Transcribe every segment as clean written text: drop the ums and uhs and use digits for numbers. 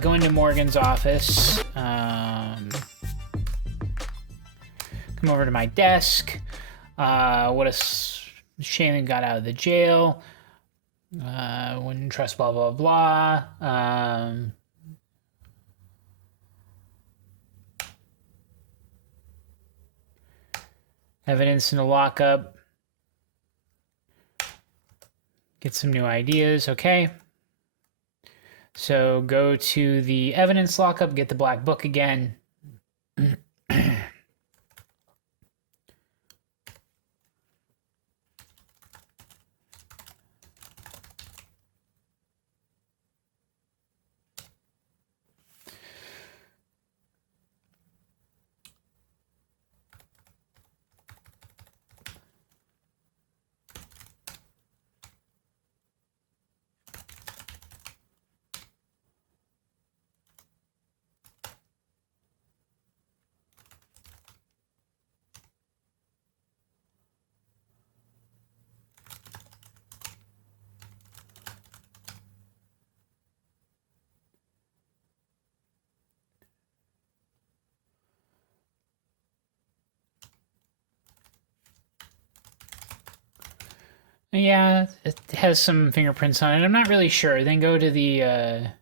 Go into Morgan's office. Come over to my desk. What a Shannon got out of the jail. Wouldn't trust blah, blah, blah. Evidence in the lockup. Get some new ideas. Okay. So go to the evidence lockup, get the black book again. Yeah, it has some fingerprints on it. I'm not really sure. Then go to the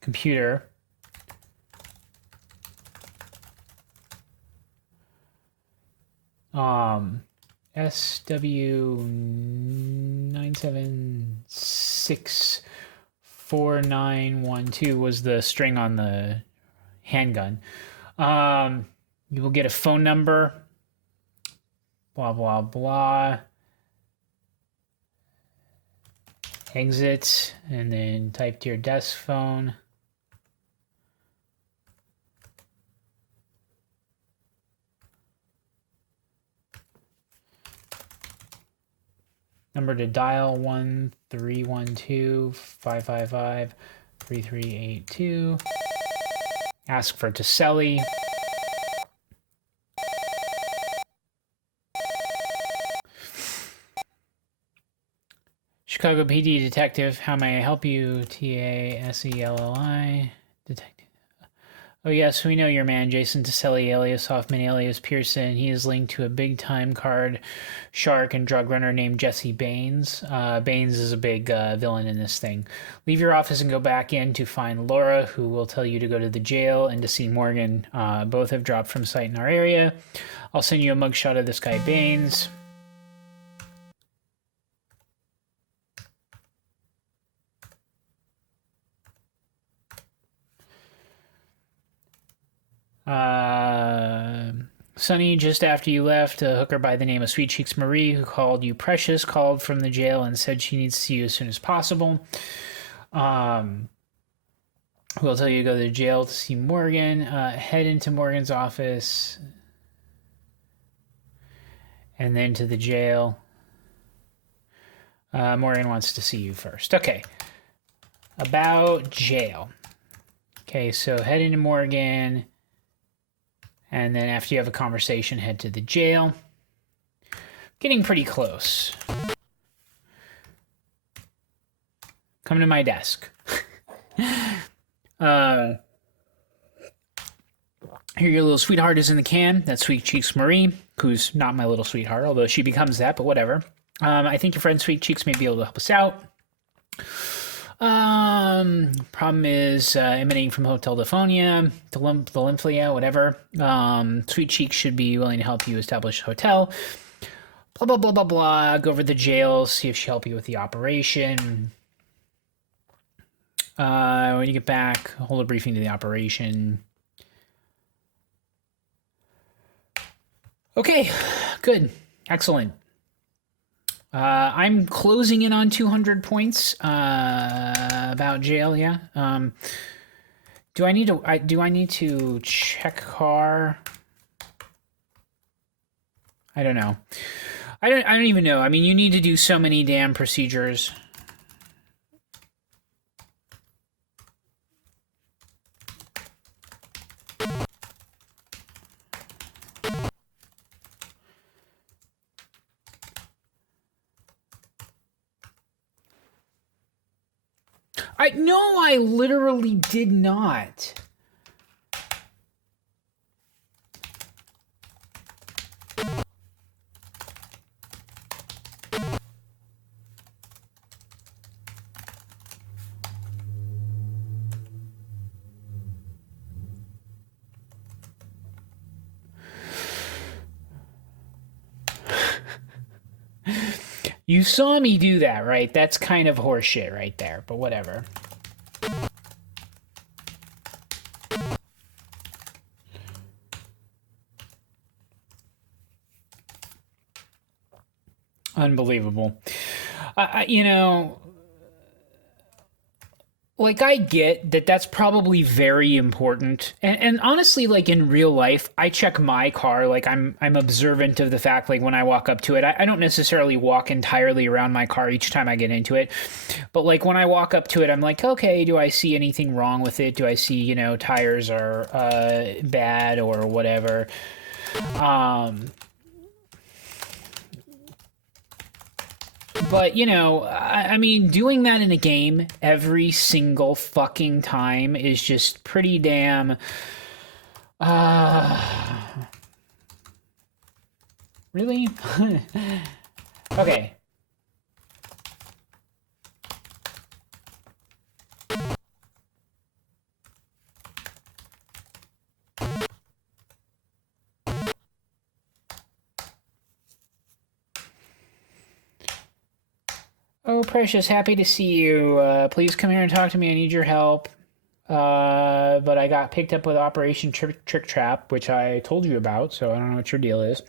computer. SW9764912 was the string on the handgun. You will get a phone number. Blah, blah, blah. Exit, and then type to your desk phone. Number to dial 1312-555-3382. Ask for Taselli. Chicago PD detective, how may I help you? Taselli detective. Oh yes, we know your man, Jason Taselli, alias Hoffman, alias Pearson. He is linked to a big-time card shark and drug runner named Jesse Baines. Baines is a big villain in this thing. Leave your office and go back in to find Laura, who will tell you to go to the jail and to see Morgan. Both have dropped from sight in our area. I'll send you a mugshot of this guy, Baines. Sonny, just after you left, a hooker by the name of Sweet Cheeks Marie, who called you Precious, called from the jail and said she needs to see you as soon as possible. We'll tell you to go to the jail to see Morgan. Head into Morgan's office and then to the jail. Morgan wants to see you first. Okay. About jail. Okay, so head into Morgan. And then after you have a conversation, head to the jail. Getting pretty close. Come to my desk. Here your little sweetheart is in the can. That's Sweet Cheeks Marie, who's not my little sweetheart, although she becomes that, but whatever. I think your friend Sweet Cheeks may be able to help us out. Problem is emanating from Hotel Delphonia, the Lymphia, whatever. Sweet Cheeks should be willing to help you establish a hotel. Blah, blah, blah, blah, blah. Go over to the jail, see if she'll help you with the operation. When you get back, hold a briefing to the operation. Okay, good. Excellent. I'm closing in on 200 points about jail, yeah. Do I need to check car? I don't know. I don't even know. I mean, you need to do so many damn procedures. I literally did not. You saw me do that, right? That's kind of horseshit right there, but whatever. Unbelievable. You know, like I get that that's probably very important. And honestly, like in real life, I check my car. Like I'm observant of the fact, like when I walk up to it, I don't necessarily walk entirely around my car each time I get into it. But like when I walk up to it, I'm like, okay, do I see anything wrong with it? Do I see, tires are bad or whatever? Um, But, I mean, doing that in a game every single fucking time is just pretty damn. Uh, really? Okay. Oh, Precious, happy to see you. Please come here and talk to me. I need your help. But I got picked up with Operation Trick Trap, which I told you about, so I don't know what your deal is.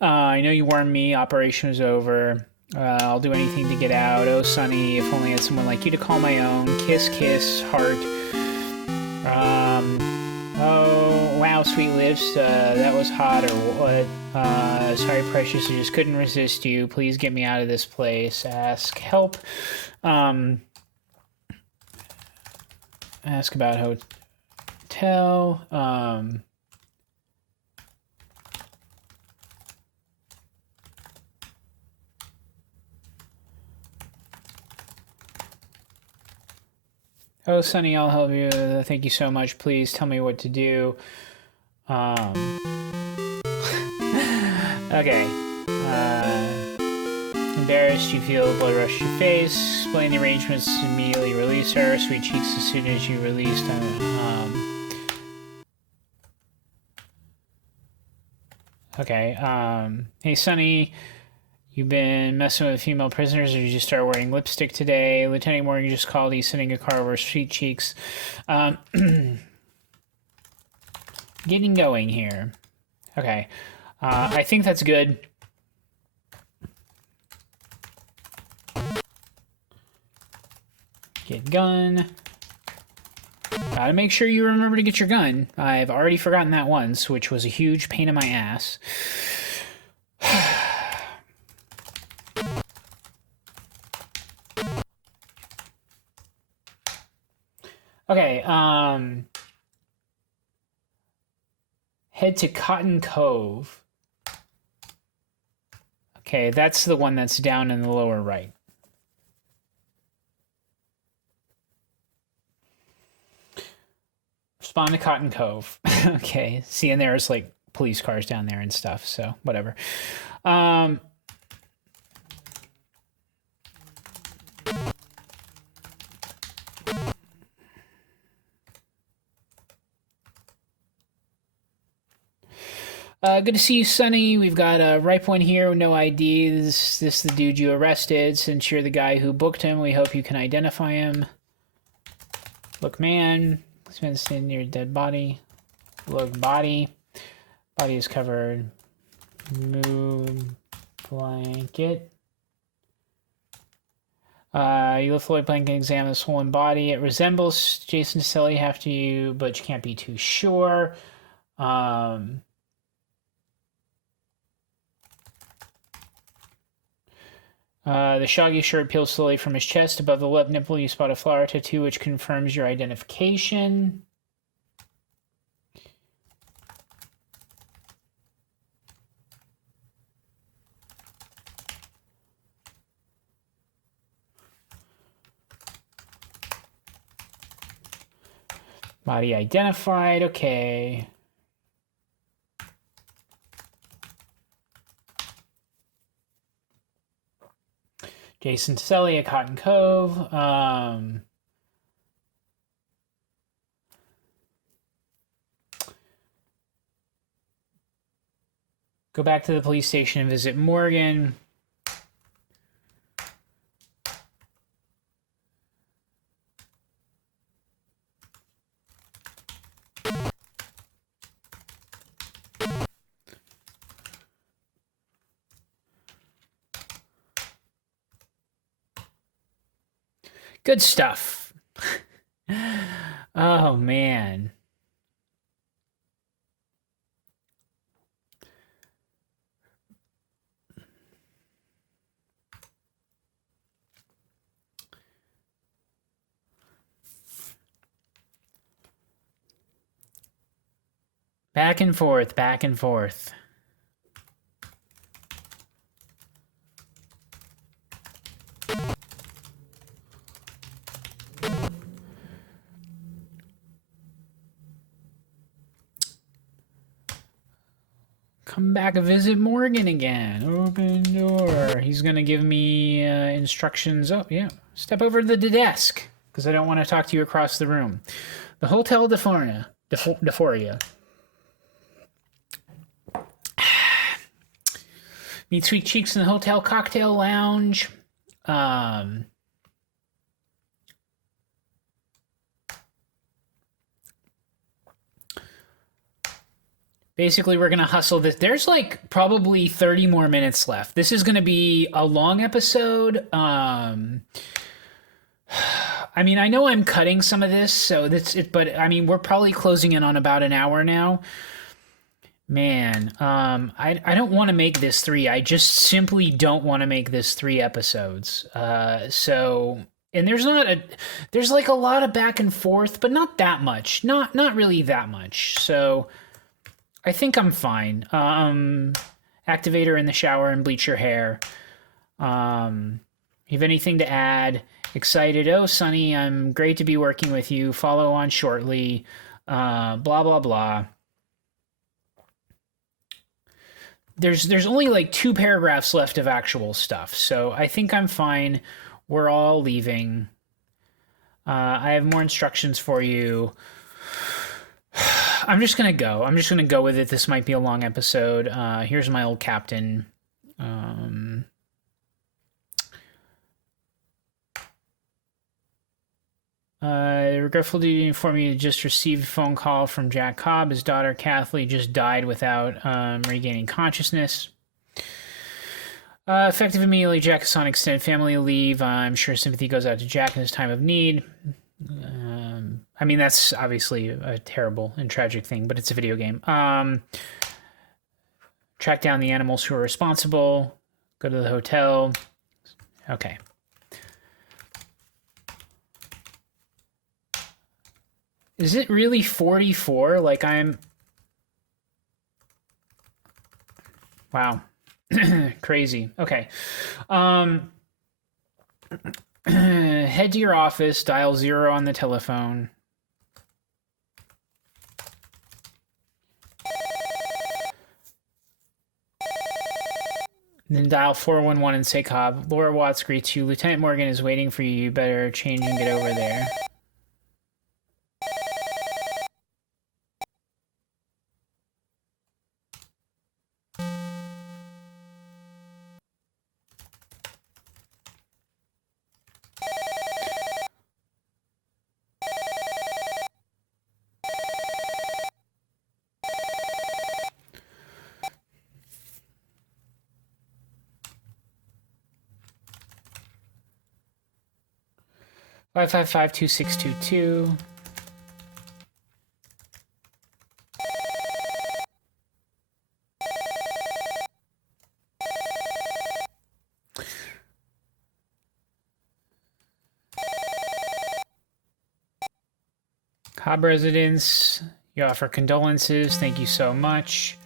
I know you warned me. Operation was over. I'll do anything to get out. Oh, Sonny, if only I had someone like you to call my own. Kiss, kiss, heart. Oh, wow, sweet lips. That was hot or what? Sorry, Precious, I just couldn't resist you. Please get me out of this place. Ask help. Ask about hotel. Oh, Sonny, I'll help you. Thank you so much. Please tell me what to do. Okay. Embarrassed, you feel blood rush to your face. Explain the arrangements. Immediately release her. Sweet cheeks as soon as you release them. Okay. Hey, Sonny. You've been messing with female prisoners, or did you just start wearing lipstick today? Lieutenant Morgan just called. He's sending a car over Sweet Cheeks. Getting going here. Okay. I think that's good. Get gun. Gotta make sure you remember to get your gun. I've already forgotten that once, which was a huge pain in my ass. Okay, head to Cotton Cove. Okay, that's the one that's down in the lower right. Respond to Cotton Cove. Okay, see, and there's like police cars down there and stuff, so whatever. Good to see you, Sonny. We've got a ripe one here with no ID. This is the dude you arrested. Since you're the guy who booked him, we hope you can identify him. Look, man. This man's sitting near a dead body. Look, body. Body is covered. Move blanket. You lift the white blanket and examine the swollen body. It resembles Jason Selly, but you can't be too sure. The shaggy shirt peels slowly from his chest. Above the left nipple, you spot a flower tattoo, which confirms your identification. Body identified. Okay. Jason Selly at Cotton Cove. Go back to the police station and visit Morgan. Good stuff. Oh, man. Back and forth, back and forth. Come back and visit Morgan again. Open door. He's going to give me instructions. Oh, yeah. Step over to the desk, because I don't want to talk to you across the room. The Hotel Deforia. Meet Sweet Cheeks in the Hotel Cocktail Lounge. Basically, we're going to hustle this. There's like probably 30 more minutes left. This is going to be a long episode. I mean, I know I'm cutting some of this, so that's it, but I mean, we're probably closing in on about an hour now. Man, I don't want to make this 3. I just simply don't want to make this 3 episodes. And there's like a lot of back and forth, but not that much. Not really that much. So I think I'm fine. Activator in the shower and bleach your hair. You have anything to add? Excited. Oh, Sonny, I'm great to be working with you. Follow on shortly. Blah, blah, blah. There's only like 2 paragraphs left of actual stuff, so I think I'm fine. We're all leaving. I have more instructions for you. I'm just gonna go. I'm just gonna go with it. This might be a long episode. Here's my old captain. Regretful to inform you, just received a phone call from Jack Cobb. His daughter, Kathleen, just died without regaining consciousness. Effective immediately, Jack is on extended family leave. I'm sure sympathy goes out to Jack in his time of need. I mean, that's obviously a terrible and tragic thing, but it's a video game. Track down the animals who are responsible. Go to the hotel. Okay. Is it really 44? Like I'm... Wow. Crazy. Okay. Head to your office, dial 0 on the telephone. Then dial 411 and say Cobb. Laura Watts greets you. Lieutenant Morgan is waiting for you. You better change and get over there. Five 2622. Cobb residence. You offer condolences. Thank you so much.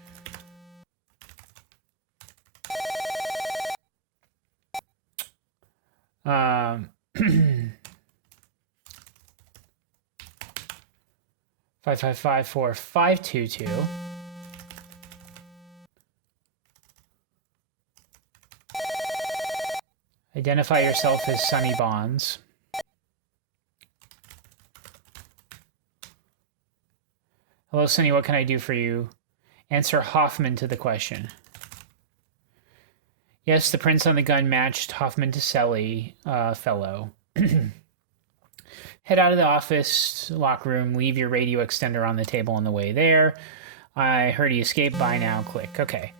5554522. Identify yourself as Sunny Bonds. Hello, Sunny, what can I do for you? Answer Hoffman to the question. Yes, the prints on the gun matched Hoffman to Selly, fellow. Head out of the office, locker room, leave your radio extender on the table on the way there. I heard he escaped. Bye now. Click. Okay.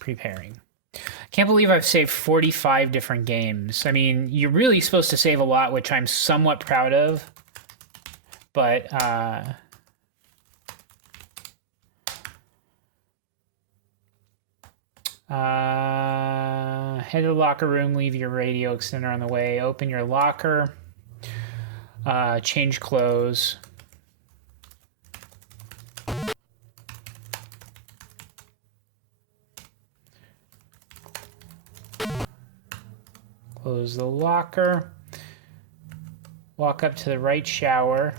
Preparing. Can't believe I've saved 45 different games. I mean, you're really supposed to save a lot, which I'm somewhat proud of. But, head to the locker room, leave your radio extender on the way, open your locker, change clothes. Close the locker. Walk up to the right shower.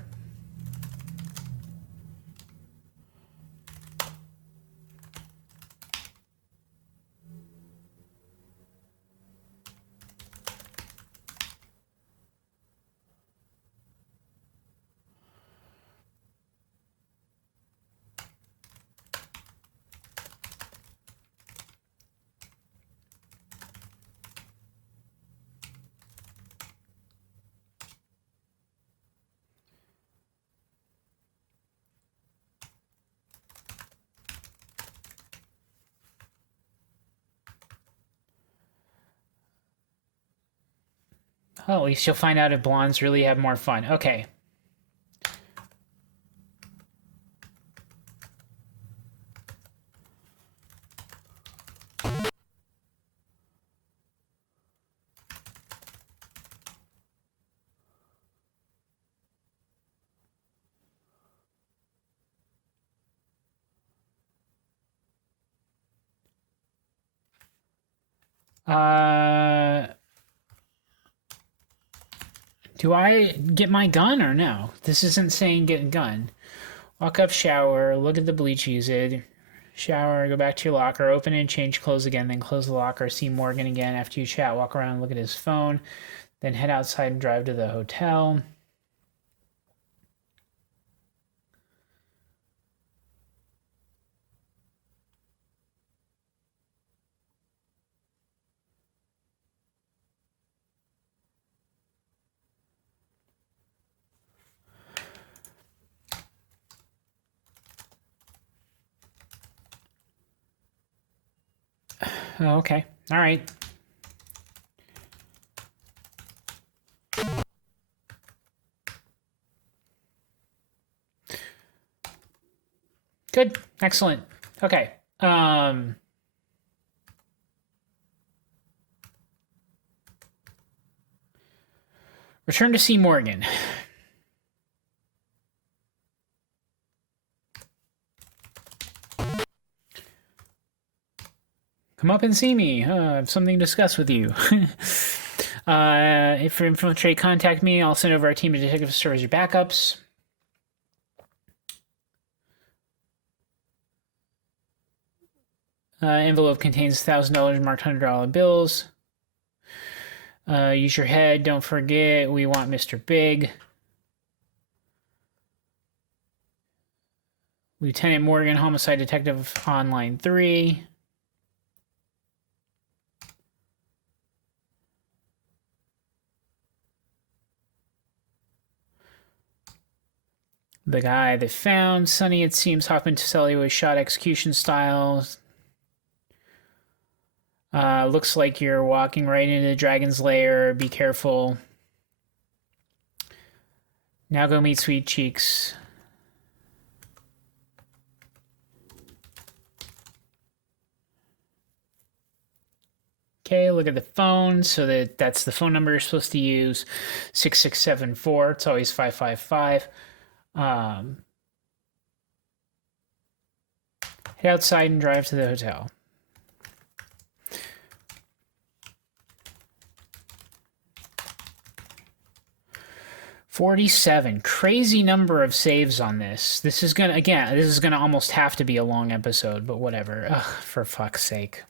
Oh, at least you'll find out if blondes really have more fun. Okay. Do I get my gun or no? This isn't saying get a gun. Walk up, shower, look at the bleach usage. Shower, go back to your locker, open and change clothes again, then close the locker, see Morgan again. After you chat, walk around, look at his phone, then head outside and drive to the hotel. Oh, okay. All right. Good. Excellent. Okay. Return to see Morgan. Come up and see me. I have something to discuss with you. If for infiltrate, contact me. I'll send over our team of detectives to serve as your backups. Envelope contains $1,000 marked $100 bills. Use your head. Don't forget, we want Mr. Big. Lieutenant Morgan, homicide detective on line 3. The guy they found, Sonny, it seems Hoffman Tiselli was shot execution style. Looks like you're walking right into the dragon's lair. Be careful. Now go meet Sweet Cheeks. Okay, look at the phone. So that's the phone number you're supposed to use. 6674. It's always 555. Head outside and drive to the hotel. 47. Crazy number of saves on this. This is gonna almost have to be a long episode, but whatever. Ugh, for fuck's sake.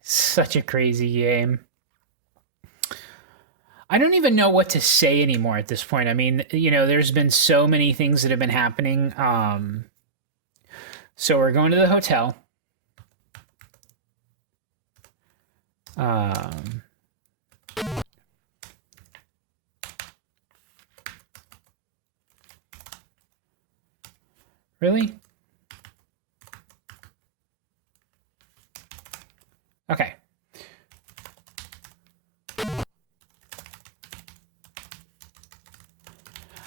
Such a crazy game. I don't even know what to say anymore at this point. I mean, there's been so many things that have been happening. So we're going to the hotel. Really? Okay.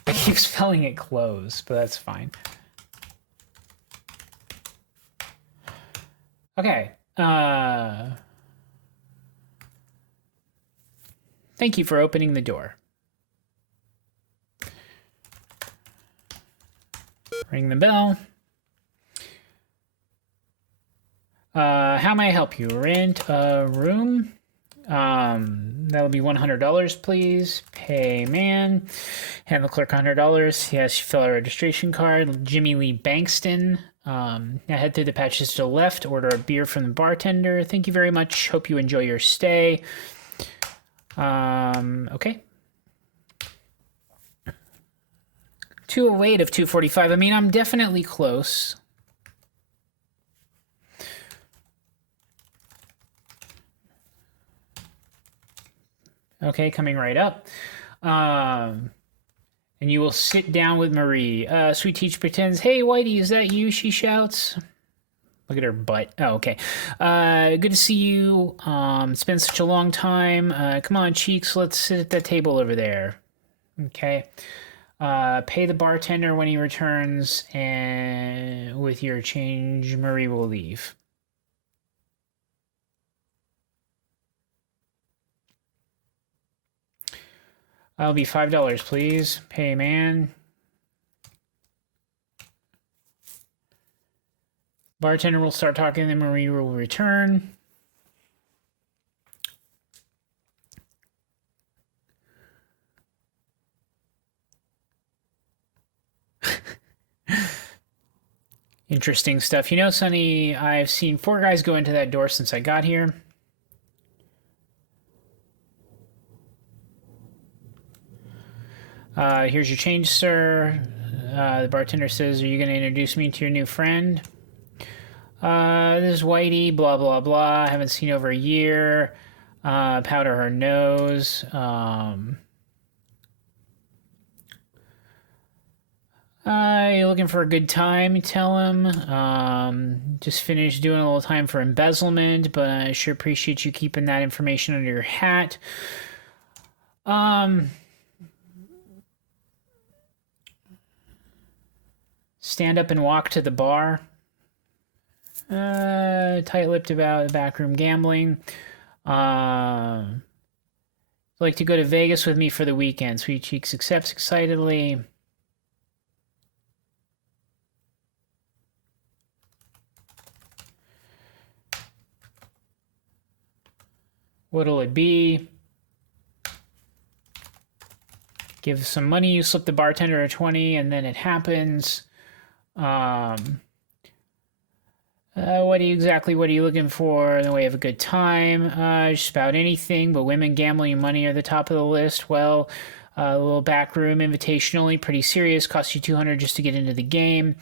I keep spelling it close, but that's fine. Okay. Thank you for opening the door. Ring the bell. How may I help you? Rent a room? That'll be $100, please. Pay man. Hand the clerk $100. Yes, fill out a registration card. Jimmy Lee Bankston. Now head through the patches to the left. Order a beer from the bartender. Thank you very much. Hope you enjoy your stay. Okay. 208 of 245. I mean, I'm definitely close. Okay, coming right up. And you will sit down with Marie. Sweet Teach pretends, hey, Whitey, is that you? She shouts. Look at her butt. Oh, okay. Good to see you. It's been such a long time. Come on, Cheeks, let's sit at that table over there. Okay. Pay the bartender when he returns, and with your change, Marie will leave. That'll be $5, please. Pay man. Bartender will start talking, then Marie will return. Interesting stuff. You know, Sonny, I've seen 4 guys go into that door since I got here. Here's your change, sir. The bartender says, are you going to introduce me to your new friend? This is Whitey, blah, blah, blah. Haven't seen over a year. Powder her nose. You're looking for a good time, you tell him. Just finished doing a little time for embezzlement, but I sure appreciate you keeping that information under your hat. Stand up and walk to the bar. Tight-lipped about backroom gambling. Like to go to Vegas with me for the weekend. Sweet Cheeks accepts excitedly. What'll it be? Give some money, you slip the bartender a 20, and then it happens. What are you looking for in the way of a good time? Just about anything, but women, gambling, and money are the top of the list. Well, a little back room, invitation only, pretty serious, costs you $200 just to get into the game.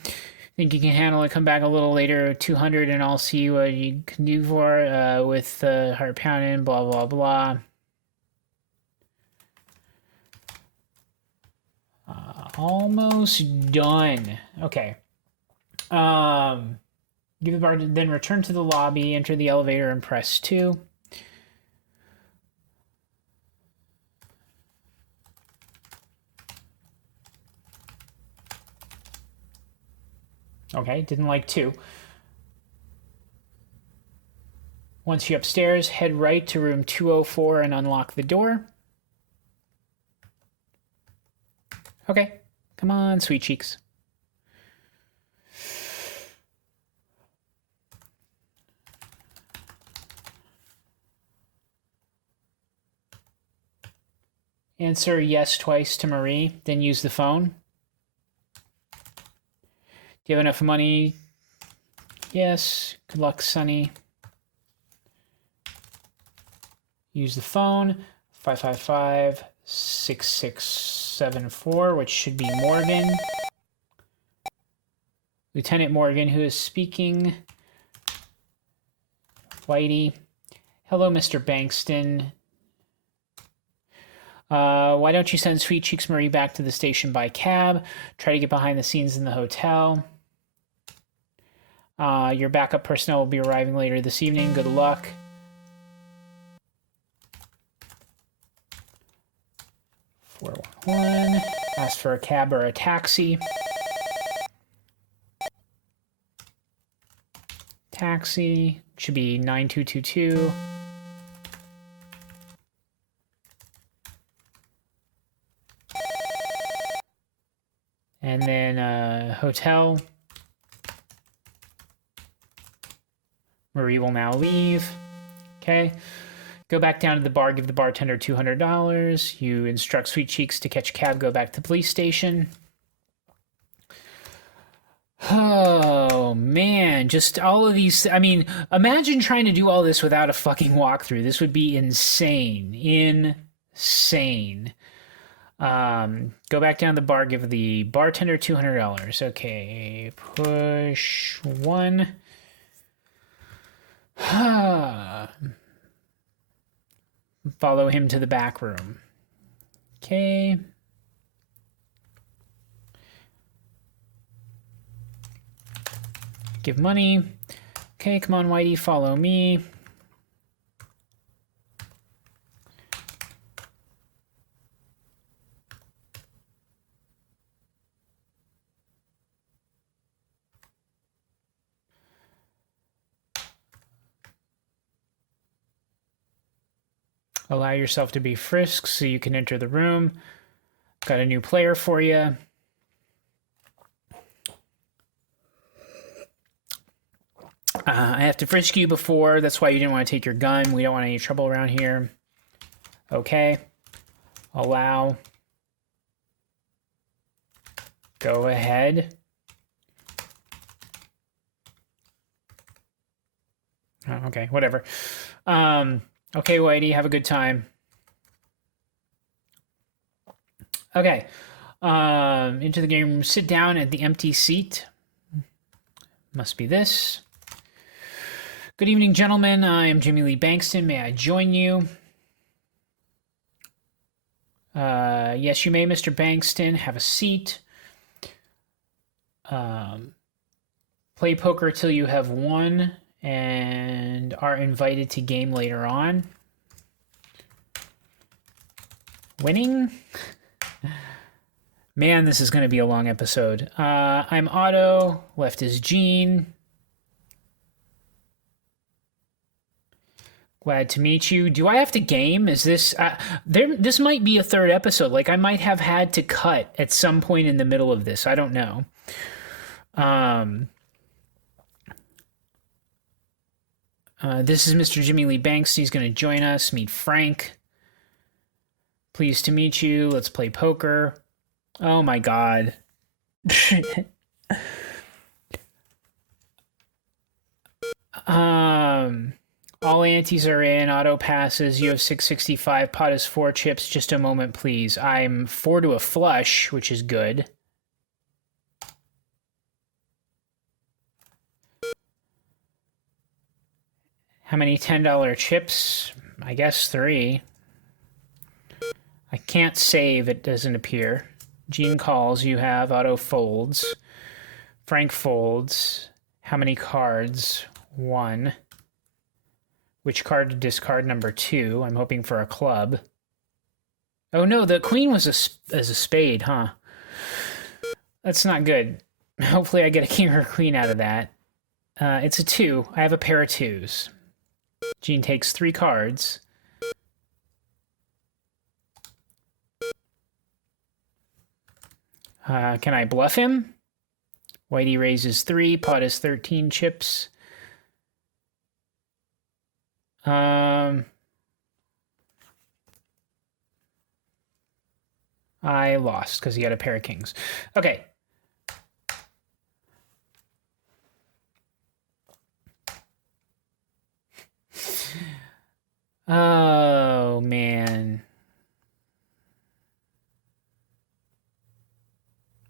Think you can handle it, come back a little later, $200, and I'll see what you can do for it, with heart pounding, blah, blah, blah. Almost done. Okay. Give the bar, then return to the lobby, enter the elevator, and press 2. Okay, didn't like 2. Once you're upstairs, head right to room 204 and unlock the door. Okay, come on, sweet cheeks. Answer yes twice to Marie, then use the phone. Do you have enough money? Yes. Good luck, Sonny. Use the phone. 555-6674, which should be Morgan. Lieutenant Morgan, who is speaking. Whitey. Hello, Mr. Bankston. Why don't you send Sweet Cheeks Marie back to the station by cab? Try to get behind the scenes in the hotel. Your backup personnel will be arriving later this evening. Good luck. (411). Ask for a cab or a taxi. Taxi. Should be 9222. And then hotel. Marie will now leave. Okay. Go back down to the bar, give the bartender $200. You instruct Sweet Cheeks to catch a cab, go back to the police station. Oh, man. Just all of these. I mean, imagine trying to do all this without a fucking walkthrough. This would be insane. Insane. Go back down to the bar, give the bartender $200. Okay, push 1. Follow him to the back room. Okay. Give money. Okay, come on, Whitey, follow me. Allow yourself to be frisked so you can enter the room. Got a new player for you. I have to frisk you before. That's why you didn't want to take your gun. We don't want any trouble around here. Okay. Allow. Go ahead. Oh, okay, whatever. Okay, Whitey, have a good time. Okay. Into the game room. Sit down at the empty seat. Must be this. Good evening, gentlemen. I am Jimmy Lee Bankston. May I join you? Yes, you may, Mr. Bankston. Have a seat. Play poker till you have won and are invited to game later on. Winning? Man, this is going to be a long episode. I'm Otto. Left is Gene. Glad to meet you. Do I have to game? Is this... this might be a third episode. Like, I might have had to cut at some point in the middle of this. I don't know. This is Mr. Jimmy Lee Banks. He's going to join us. Meet Frank. Pleased to meet you. Let's play poker. Oh my god. All antes are in. Auto passes. You have 665. Pot is 4 chips. Just a moment, please. I'm 4 to a flush, which is good. How many $10 chips? I guess 3. I can't save. It doesn't appear. Gene calls. You have. Auto folds. Frank folds. How many cards? 1. Which card to discard? Number 2. I'm hoping for a club. Oh no, the queen was a spade, huh? That's not good. Hopefully I get a king or a queen out of that. It's a 2. I have a pair of 2s. Gene takes 3 cards. Can I bluff him? Whitey raises 3. Pot is 13 chips. I lost because he had a pair of kings. Okay. Oh, man.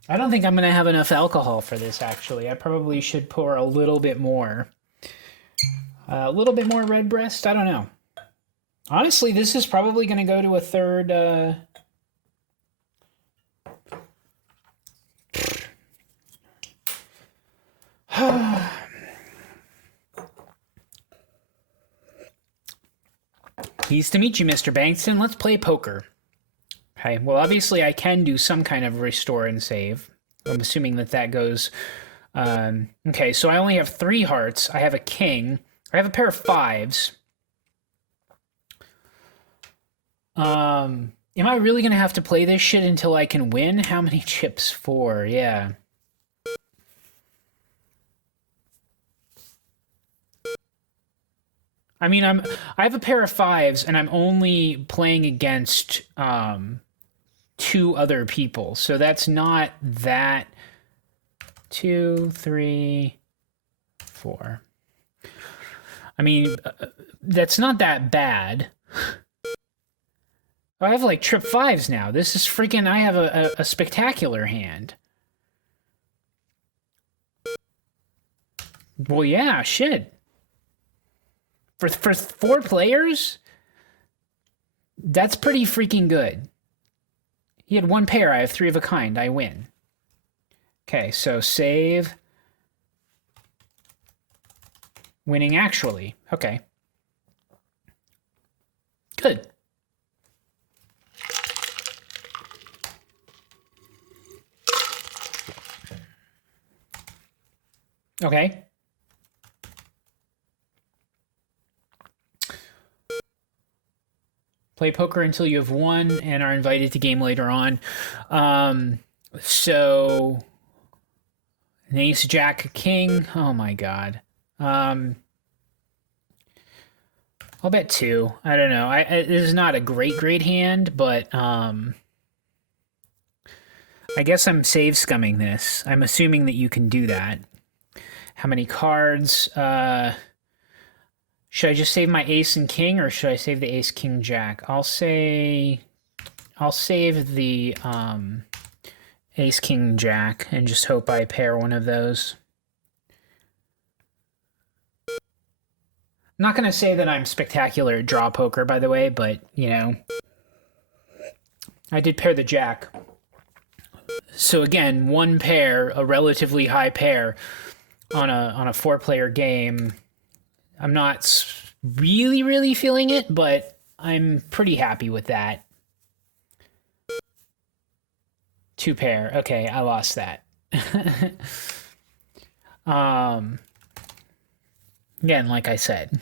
I don't think I'm going to have enough alcohol for this, actually. I probably should pour a little bit more. A little bit more Redbreast? I don't know. Honestly, this is probably going to go to a third... Pleased to meet you, Mr. Bankston. Let's play poker. Okay, well, obviously I can do some kind of restore and save. I'm assuming that that goes... okay, so I only have 3 hearts. I have a king. I have a pair of 5s. Am I really going to have to play this shit until I can win? How many chips? 4, yeah. I mean, I have a pair of 5s, and I'm only playing against 2 other people, so that's not that. 2, 3, 4. I mean, that's not that bad. I have like trip 5s now. This is freaking. I have a spectacular hand. Well, yeah, shit. For 4 players, that's pretty freaking good. He had 1 pair. I have 3 of a kind. I win. Okay, so save. Winning actually. Okay. Good. Okay. Play poker until you have won and are invited to game later on. So an ace, jack, king. Oh my god. I'll bet 2. I don't know. This is not a great hand, but I guess I'm save scumming this. I'm assuming that you can do that. How many cards? Should I just save my ace and king, or should I save the ace, king, jack? I'll save the ace, king, jack, and just hope I pair one of those. I'm not going to say that I'm spectacular at draw poker, by the way, but, you know, I did pair the jack. So again, 1 pair, a relatively high pair on a 4-player game. I'm not really feeling it, but I'm pretty happy with that. 2 pair. Okay, I lost that. Again, like I said.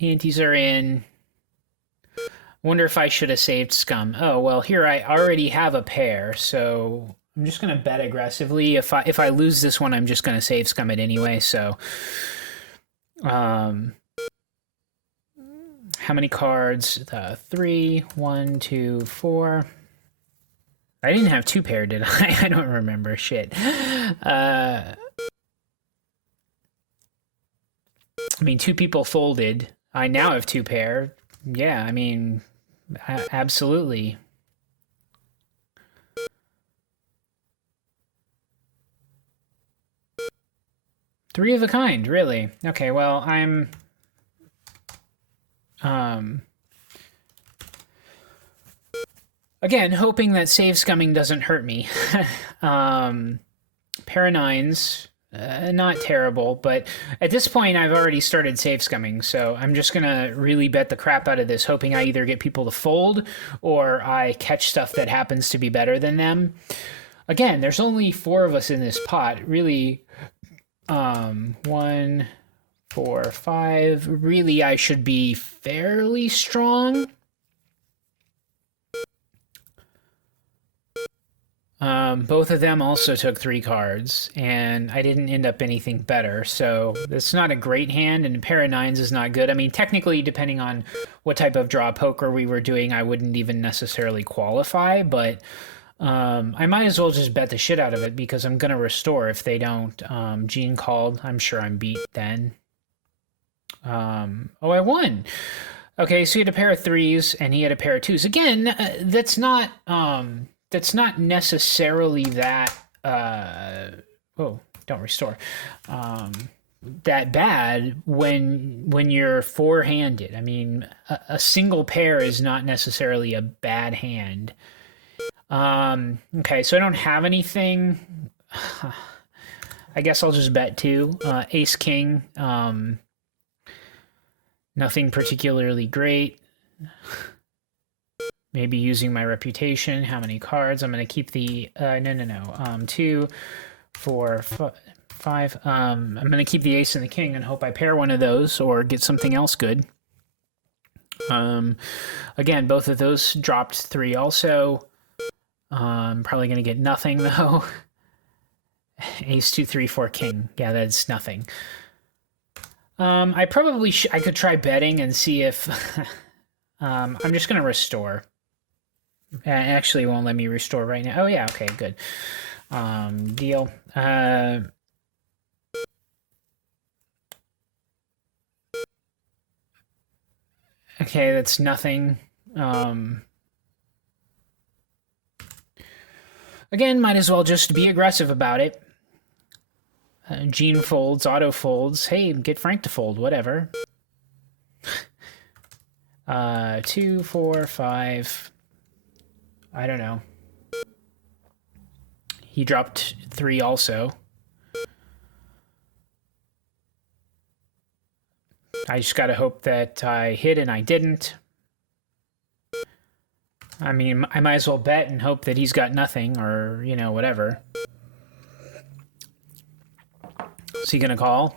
Antes are in. Wonder if I should have saved scum. Oh, well, here I already have a pair, so I'm just going to bet aggressively. If I lose this one, I'm just going to save scum it anyway, so... how many cards? 3, 1, 2, 4. I didn't have 2 pair, did I? I don't remember. Shit. I mean, 2 people folded. I now have 2 pair. Yeah, I mean, absolutely. Three of a kind, really? Okay, well, I'm... again, hoping that save scumming doesn't hurt me. Pair of 9s, not terrible, but at this point I've already started save scumming, so I'm just gonna really bet the crap out of this, hoping I either get people to fold or I catch stuff that happens to be better than them. Again, there's only 4 of us in this pot. Really, 1, 4, 5. Really, I should be fairly strong. Both of them also took 3 cards, and I didn't end up anything better. So it's not a great hand, and a pair of 9s is not good. I mean, technically, depending on what type of draw poker we were doing, I wouldn't even necessarily qualify, but I might as well just bet the shit out of it because I'm going to restore if they don't. Gene called. I'm sure I'm beat then. Oh, I won. Okay, so he had a pair of 3s, and he had a pair of 2s. Again, that's not necessarily that oh, don't restore that bad when you're 4-handed. I mean, a single pair is not necessarily a bad hand. Okay, so I don't have anything. I guess I'll just bet 2. Ace King, nothing particularly great. Maybe using my reputation. How many cards? I'm going to keep the... no. 2, 4, 5. I'm going to keep the ace and the king and hope I pair one of those or get something else good. Again, both of those dropped 3 also. I'm probably going to get nothing, though. Ace, 2, 3, 4, king. Yeah, that's nothing. I probably I could try betting and see if... I'm just going to restore. It actually won't let me restore right now. Oh, yeah, okay, good. Deal. Okay, that's nothing. Again, might as well just be aggressive about it. Gene folds, auto folds. Hey, get Frank to fold, whatever. 2, 4, 5. I don't know. He dropped 3 also. I just gotta hope that I hit and I didn't. I mean, I might as well bet and hope that he's got nothing or, you know, whatever. Is he gonna call?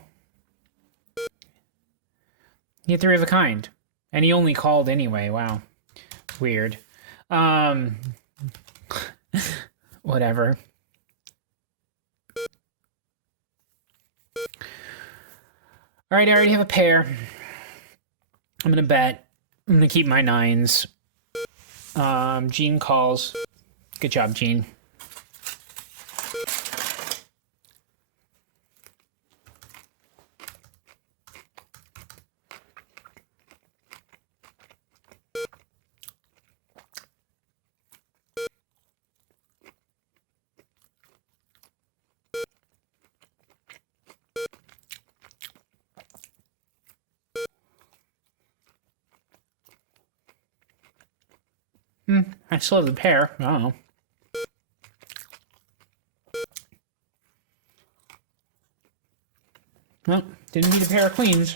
He had 3 of a kind. And he only called anyway. Wow. Weird. Whatever. All right, I already have a pair. I'm going to bet. I'm going to keep my 9s. Gene calls. Good job, Gene. I still have the pair. I don't know. Well, didn't need a pair of queens.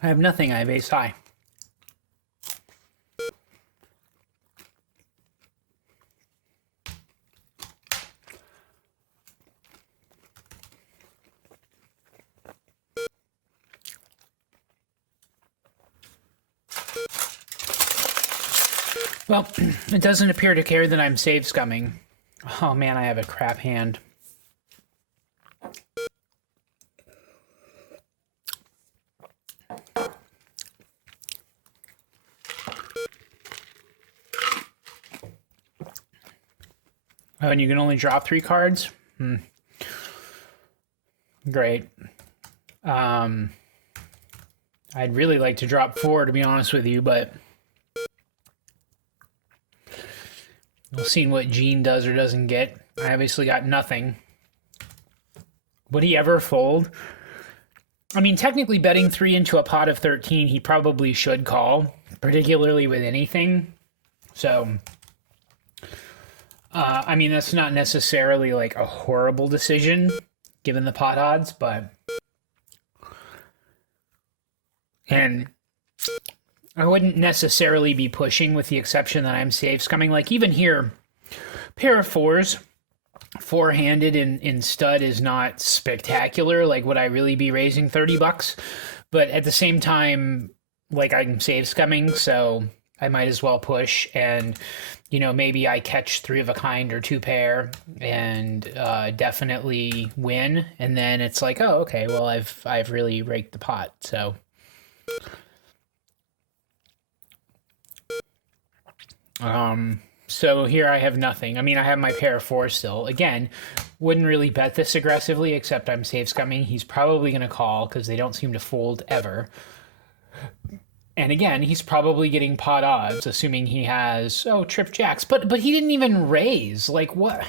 I have nothing. I have ace high. Well, it doesn't appear to care that I'm save scumming. Oh man, I have a crap hand. Oh, and you can only drop 3 cards? Great. I'd really like to drop 4, to be honest with you, but we'll see what Gene does or doesn't get. I obviously got nothing. Would he ever fold? I mean, technically betting 3 into a pot of 13, he probably should call, particularly with anything. So, I mean, that's not necessarily like a horrible decision, given the pot odds, but... And I wouldn't necessarily be pushing, with the exception that I'm safe scumming. Like, even here, pair of 4s, four-handed in stud is not spectacular. Like, would I really be raising 30 bucks? But at the same time, like, I'm safe scumming, so I might as well push. And, you know, maybe I catch 3 of a kind or 2 pair and definitely win. And then it's like, oh, okay, well, I've really raked the pot. So... So here I have nothing. I mean, I have my pair of 4 still. Again, wouldn't really bet this aggressively, except I'm safe scumming. He's probably going to call because they don't seem to fold ever. And again, he's probably getting pot odds, assuming he has, trip jacks. But he didn't even raise. Like, what?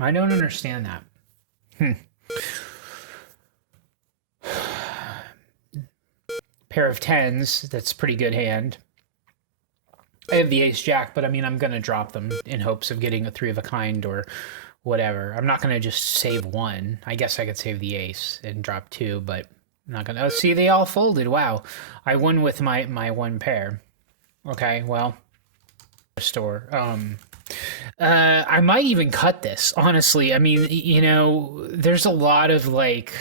I don't understand that. Pair of 10s, that's pretty good hand. I have the ace jack, but I mean, I'm going to drop them in hopes of getting a 3 of a kind or whatever. I'm not going to just save 1. I guess I could save the ace and drop 2, but I'm not going to... Oh, see, they all folded. Wow. I won with my 1 pair. Okay, well, restore. I might even cut this, honestly. I mean, you know, there's a lot of like...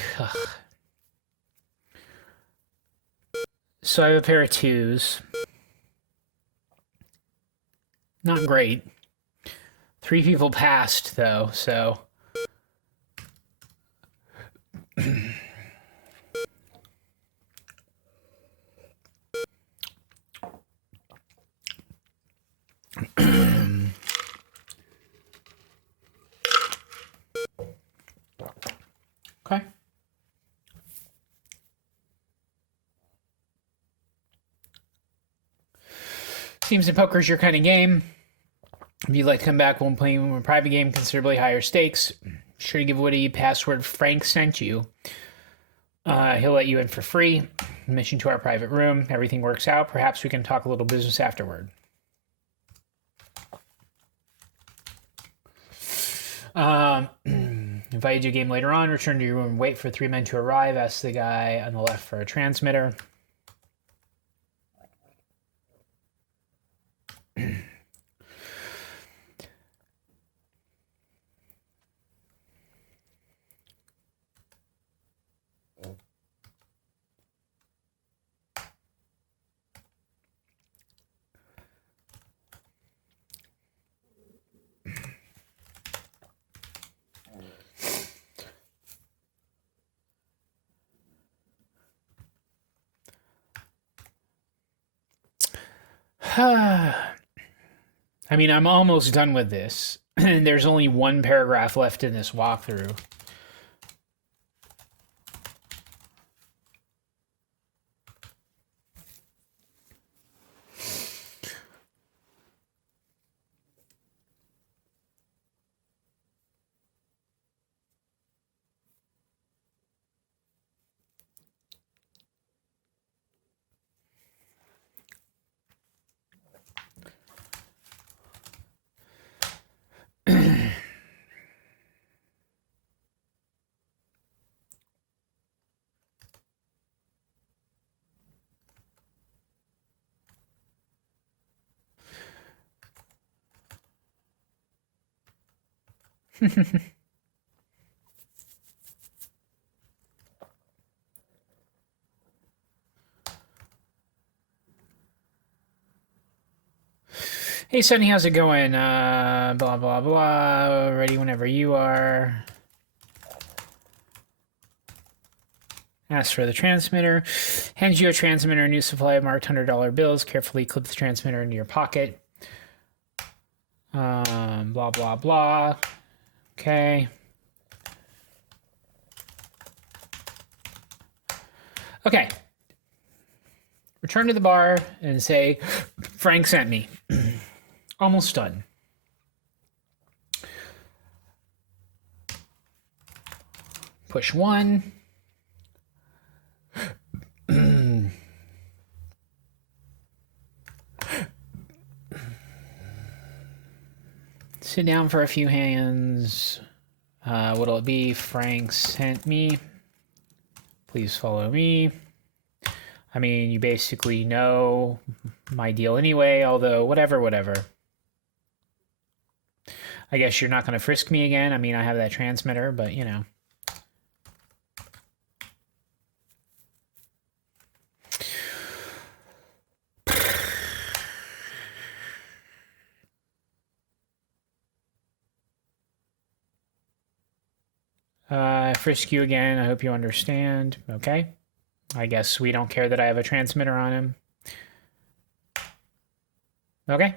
So I have a pair of 2s. Not great. 3 people passed, though, so... Okay. Seems in poker's your kind of game. If you'd like to come back, we'll play a private game, considerably higher stakes. Be sure to give Woody password Frank sent you. He'll let you in for free. Admission to our private room. Everything works out. Perhaps we can talk a little business afterward. Invite you to a game later on. Return to your room. Wait for 3 men to arrive. Ask the guy on the left for a transmitter. I mean, I'm almost done with this. There's only 1 paragraph left in this walkthrough. Hey, Sunny, how's it going? Blah, blah, blah. Ready whenever you are. Asks for the transmitter. Hands you a transmitter, a new supply of marked $100 bills. Carefully clip the transmitter into your pocket. Blah, blah, blah. Okay. Okay. Return to the bar and say, Frank sent me. Almost done. Push 1. Sit down for a few hands. What'll it be? Frank sent me. Please follow me. I mean, you basically know my deal anyway, although whatever. I guess you're not going to frisk me again. I mean, I have that transmitter, but you know. Frisk you again. I hope you understand. Okay. I guess we don't care that I have a transmitter on him. Okay.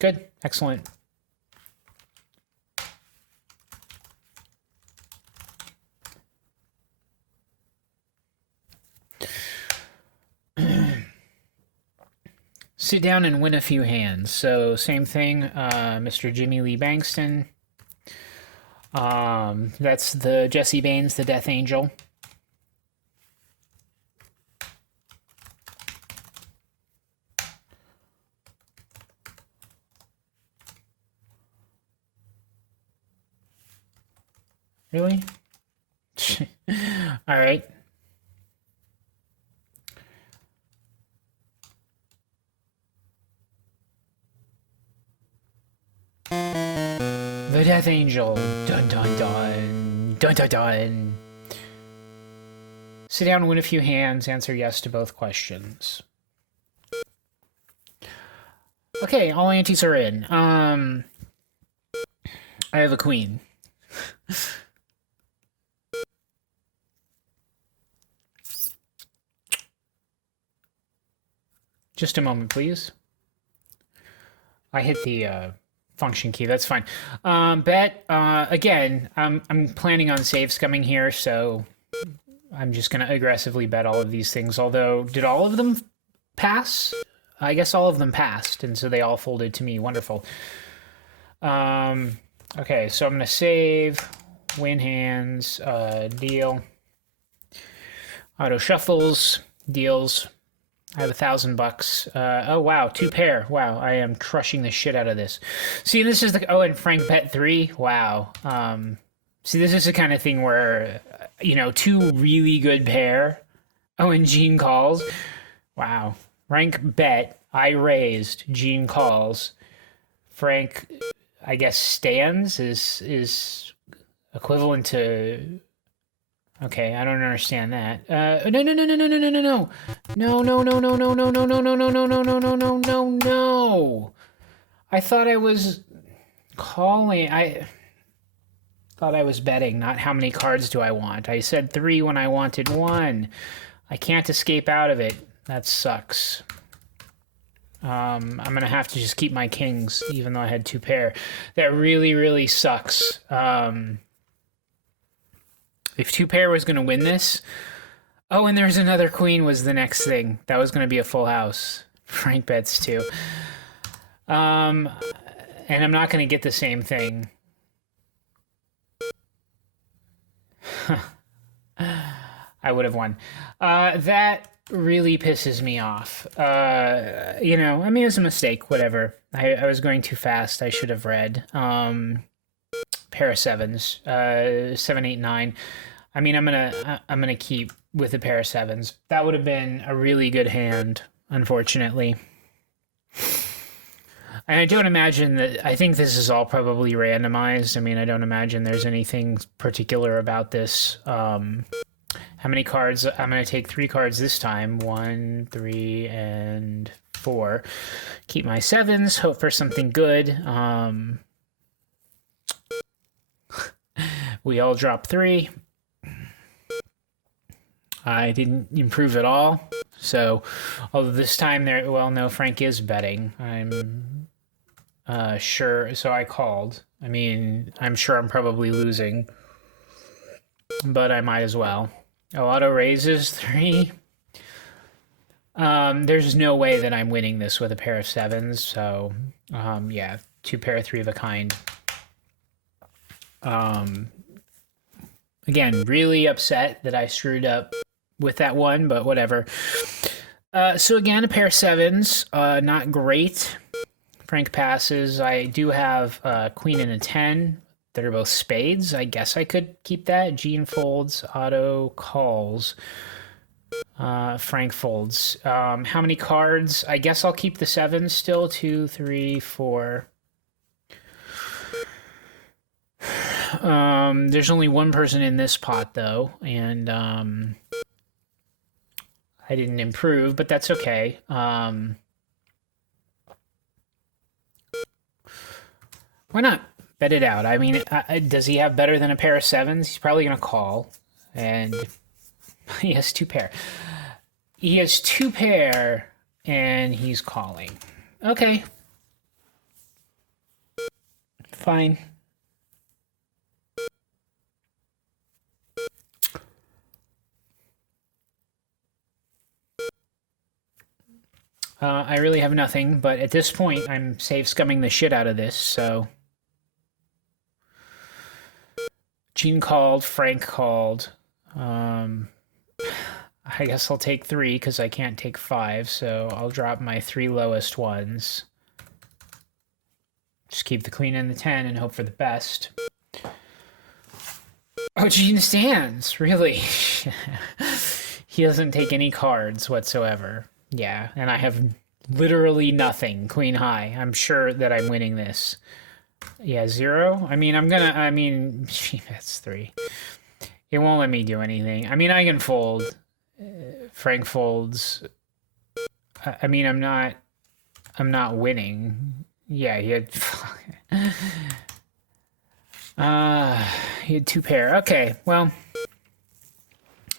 Good. Excellent. Sit down and win a few hands. So same thing, Mr. Jimmy Lee Bankston. That's the Jesse Baines, the Death Angel. Really? All right. The Death Angel. Dun dun dun. Dun dun dun. Sit down and win a few hands. Answer yes to both questions. Okay, all antes are in. I have a queen. Just a moment, please. I hit the function key. That's fine. Bet again. I'm planning on save scumming here, so I'm just gonna aggressively bet all of these things. Although, did all of them pass? I guess all of them passed, and so they all folded to me. Wonderful. Okay, so I'm gonna save, win hands, deal, auto shuffles, deals. I have $1,000. Oh wow, 2 pair. Wow, I am crushing the shit out of this. See, this is the and Frank bet 3. Wow. See, this is the kind of thing where 2 really good pair. Oh, and Gene calls. Wow. Frank bet. I raised. Gene calls. Frank, I guess, stands is equivalent to. Okay, I don't understand that. No. I thought I was calling. I thought I was betting, not how many cards do I want. I said 3 when I wanted 1. I can't escape out of it. That sucks. I'm gonna have to just keep my kings, even though I had 2 pair. That really sucks. If 2 pair was going to win this... Oh, and there's another queen was the next thing. That was going to be a full house. Frank bets 2. And I'm not going to get the same thing. I would have won. That really pisses me off. I mean, it's a mistake. Whatever. I was going too fast. I should have read. Pair of 7s. 7, 8, 9. I mean, I'm gonna keep with a pair of 7s. That would have been a really good hand, unfortunately. And I don't imagine that. I think this is all probably randomized. I mean, I don't imagine there's anything particular about this. How many cards? I'm gonna take 3 cards this time. 1, 3, and 4. Keep my 7s. Hope for something good. We all drop 3. I didn't improve at all. So, although this time there, well, no, Frank is betting. I'm sure. So I called. I mean, I'm sure I'm probably losing, but I might as well. Oh, auto raises 3. There's no way that I'm winning this with a pair of 7s. So, yeah, 2 pair, 3 of a kind. Again, really upset that I screwed up with that one, but whatever. So again, a pair of 7s, not great. Frank passes. I do have a queen and a 10 that are both spades. I guess I could keep that. Gene folds, auto calls. Frank folds. How many cards? I guess I'll keep the 7s still. 2, 3, 4. There's only one person in this pot though, and I didn't improve, but that's okay. Why not bet it out? I mean, does he have better than a pair of 7s? He's probably gonna call, and he has 2 pair. He has 2 pair, and he's calling. Okay, fine. I really have nothing, but at this point, I'm safe scumming the shit out of this, so. Gene called, Frank called. I guess I'll take 3 because I can't take 5, so I'll drop my 3 lowest ones. Just keep the queen and the 10 and hope for the best. Oh, Gene stands, really? He doesn't take any cards whatsoever. Yeah, and I have literally nothing. Queen high. I'm sure that I'm winning this. Yeah, 0. I mean, that's 3. It won't let me do anything. I mean, I can fold. Frank folds. I mean, I'm not winning. Yeah, he had. He had 2 pair. Okay, well.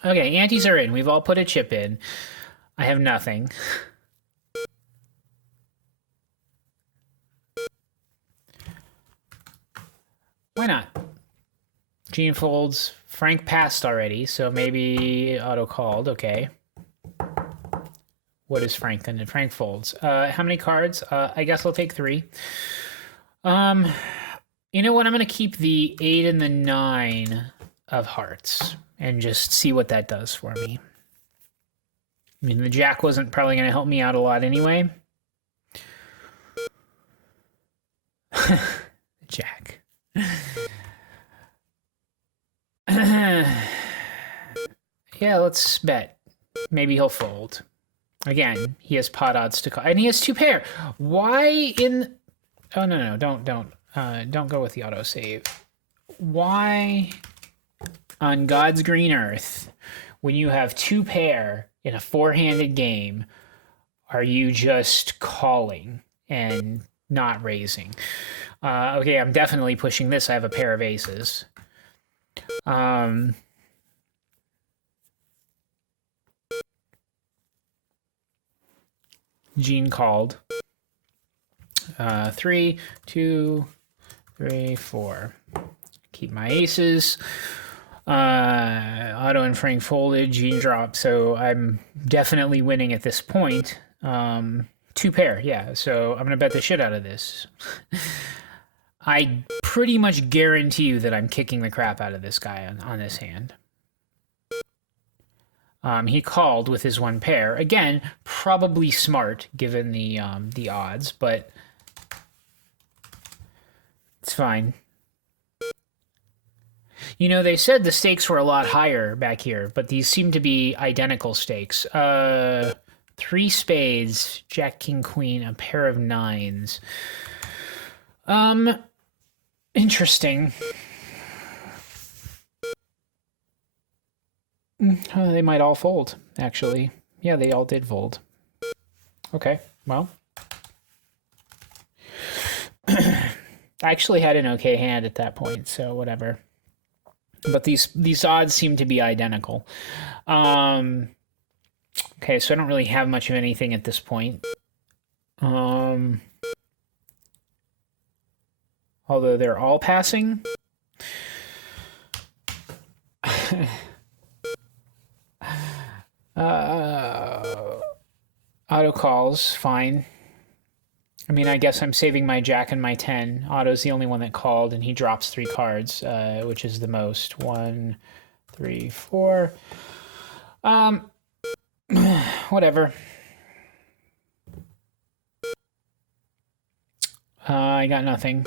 Okay, antes are in. We've all put a chip in. I have nothing. Why not? Gene folds. Frank passed already, so maybe auto called. Okay. What is Frank gonna do? Frank folds. How many cards? I guess I'll take 3. You know what? I'm gonna keep the 8 and the 9 of hearts and just see what that does for me. I mean, the jack wasn't probably going to help me out a lot anyway. Jack. Yeah, let's bet. Maybe he'll fold. Again, he has pot odds to call. And he has 2 pair. Why in... Oh, no, don't go with the autosave. Why on God's green earth, when you have 2 pair in a 4-handed game, are you just calling and not raising? Okay, I'm definitely pushing this. I have a pair of aces. Gene called. 3, 2, 3, 4. Keep my aces. Otto and Frank folded. Gene dropped. So I'm definitely winning at this point. 2 pair, yeah. So I'm going to bet the shit out of this. I pretty much guarantee you that I'm kicking the crap out of this guy on this hand. He called with his 1 pair. Again, probably smart given the odds, but it's fine. You know, they said the stakes were a lot higher back here, but these seem to be identical stakes. 3 spades, jack, king, queen, a pair of 9s. Interesting. Oh, they might all fold, actually. Yeah, they all did fold. Okay, well. I actually had an okay hand at that point, so whatever. But these odds seem to be identical. Okay, so I don't really have much of anything at this point. Although they're all passing. Auto calls, fine. I mean, I guess I'm saving my jack and my 10. Otto's the only one that called, and he drops 3 cards, which is the most. 1, 3, 4. Whatever. I got nothing.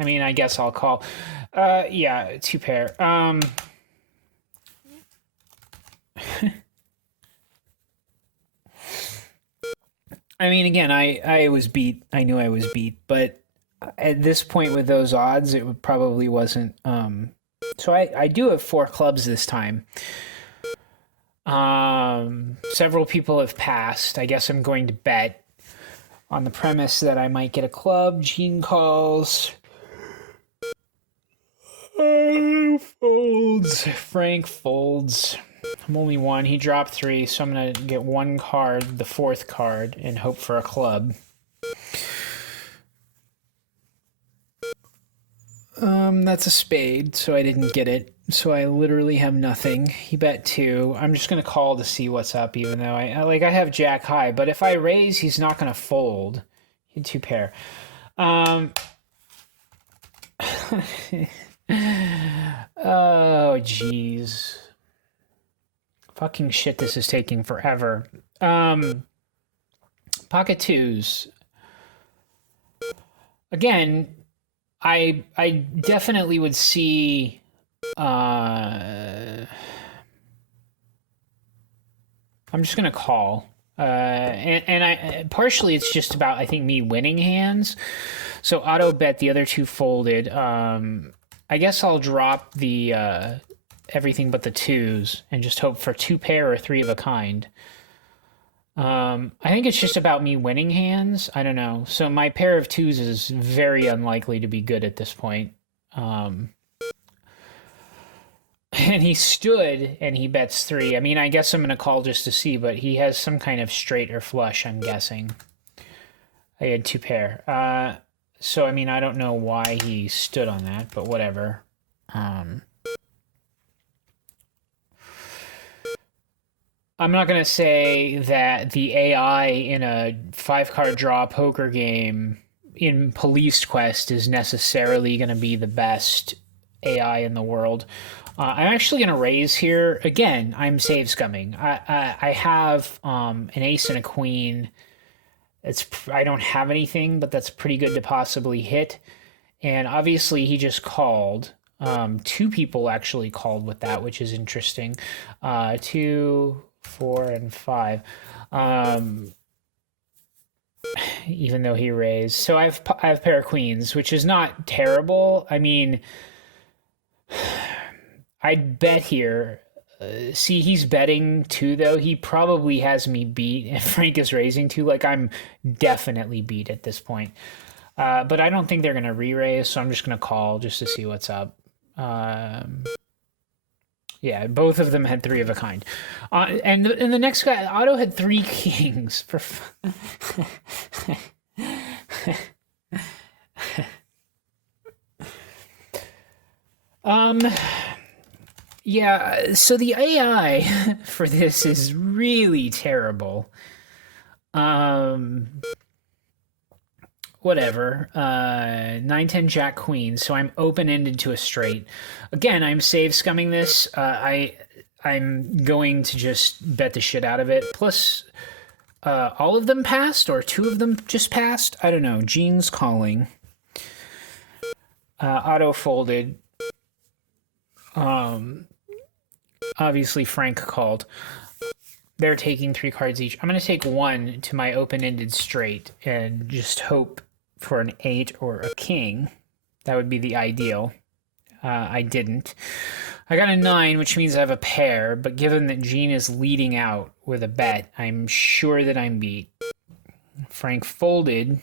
I mean, I guess I'll call. Yeah, 2 pair. I mean, again, I was beat. I knew I was beat, but at this point with those odds, it probably wasn't. So I do have 4 clubs this time. Several people have passed. I guess I'm going to bet on the premise that I might get a club. Gene calls. Folds. Frank folds. I'm only 1. He dropped 3, so I'm going to get 1 card, the 4th card, and hope for a club. That's a spade, so I didn't get it. So I literally have nothing. He bet 2. I'm just going to call to see what's up, even though I have jack high. But if I raise, he's not going to fold. He had 2 pair. Oh, jeez. Fucking shit, this is taking forever. Pocket 2s. Again, I definitely would see... I'm just going to call. And I partially it's just about, I think, me winning hands. So auto bet the other 2 folded. I guess I'll drop the everything but the 2s and just hope for 2 pair or 3 of a kind. I think it's just about me winning hands. I don't know. So my pair of 2s is very unlikely to be good at this point. And he stood and he bets 3. I mean, I guess I'm going to call just to see, but he has some kind of straight or flush, I'm guessing. I had 2 pair. So, I mean, I don't know why he stood on that, but whatever. I'm not going to say that the AI in a 5-card draw poker game in Police Quest is necessarily going to be the best AI in the world. I'm actually going to raise here. Again, I'm save scumming. I have an ace and a queen. I don't have anything, but that's pretty good to possibly hit. And obviously he just called. 2 people actually called with that, which is interesting. 2, 4, and 5. Even though he raised. So I have a pair of queens, which is not terrible. I mean, I'd bet here. See, he's betting 2, though. He probably has me beat, and Frank is raising 2. Like, I'm definitely beat at this point. But I don't think they're going to re-raise, so I'm just going to call just to see what's up. Yeah, both of them had 3 of a kind. And the next guy, Otto, had 3 kings. Yeah, so the AI for this is really terrible. Whatever. 9, 10, jack, queen. So I'm open-ended to a straight. Again, I'm save scumming this. I'm going to just bet the shit out of it. Plus, all of them passed, or 2 of them just passed. I don't know. Gene's calling. Auto folded. Obviously Frank called. They're taking 3 cards each. I'm going to take 1 to my open-ended straight and just hope for an 8 or a king. That would be the ideal. I didn't. I got a 9, which means I have a pair, but given that Gene is leading out with a bet, I'm sure that I'm beat. Frank folded,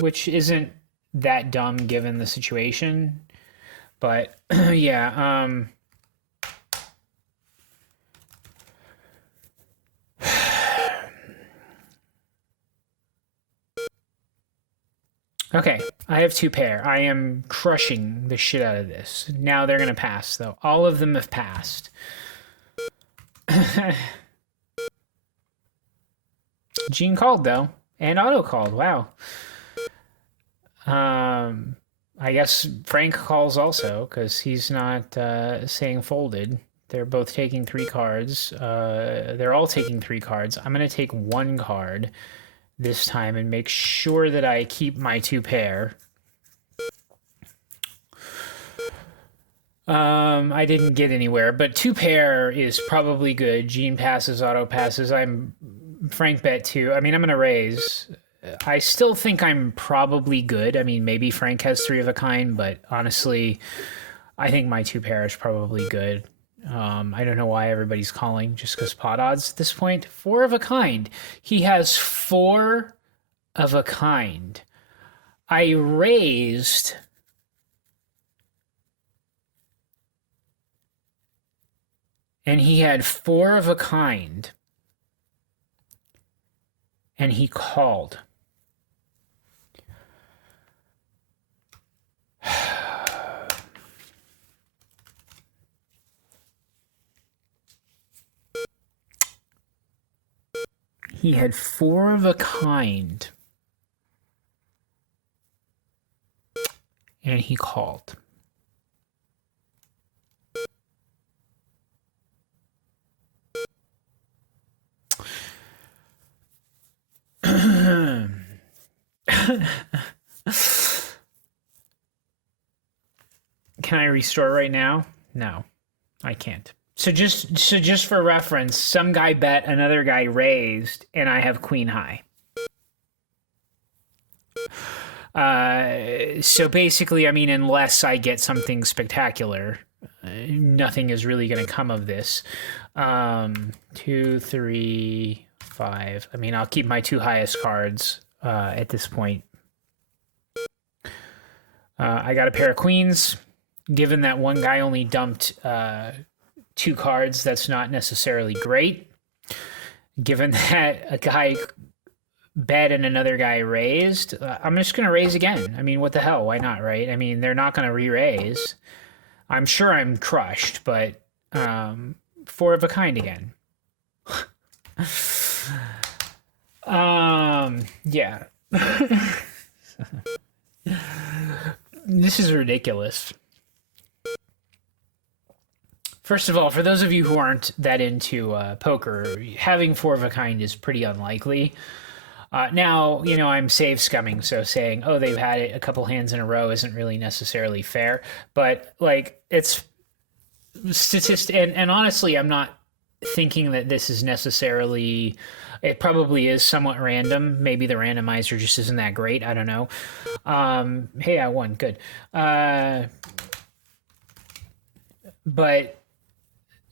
which isn't that dumb given the situation. But yeah, okay, I have 2 pair. I am crushing the shit out of this. Now they're going to pass, though. All of them have passed. Gene called, though. And auto called. Wow. I guess Frank calls also, because he's not saying folded. They're both taking 3 cards. They're all taking 3 cards. I'm going to take 1 card this time and make sure that I keep my 2 pair. I didn't get anywhere, but 2 pair is probably good. Gene passes, auto passes. Frank bet 2. I mean, I'm going to raise. I still think I'm probably good. I mean, maybe Frank has 3 of a kind, but honestly, I think my 2 pair is probably good. I don't know why everybody's calling just because pot odds at this point. 4 of a kind. He has 4 of a kind. I raised. And he had 4 of a kind. And he called. He had 4 of a kind. And he called. Can I restore right now? No, I can't. So just for reference, some guy bet, another guy raised, and I have queen high. So basically, I mean, unless I get something spectacular, nothing is really going to come of this. 2, 3, 5. I mean, I'll keep my 2 highest cards at this point. I got a pair of queens. Given that one guy only dumped 2 cards, that's not necessarily great. Given that a guy bet and another guy raised, I'm just going to raise again. I mean, what the hell? Why not, right? I mean, they're not going to re-raise. I'm sure I'm crushed, but 4 of a kind again. Yeah. This is ridiculous. First of all, for those of you who aren't that into poker, having 4 of a kind is pretty unlikely. Now, you know, I'm save scumming, so saying, oh, they've had it a couple hands in a row isn't really necessarily fair. But, like, it's and honestly, I'm not thinking that this is necessarily. It probably is somewhat random. Maybe the randomizer just isn't that great. I don't know. Hey, I won. Good. But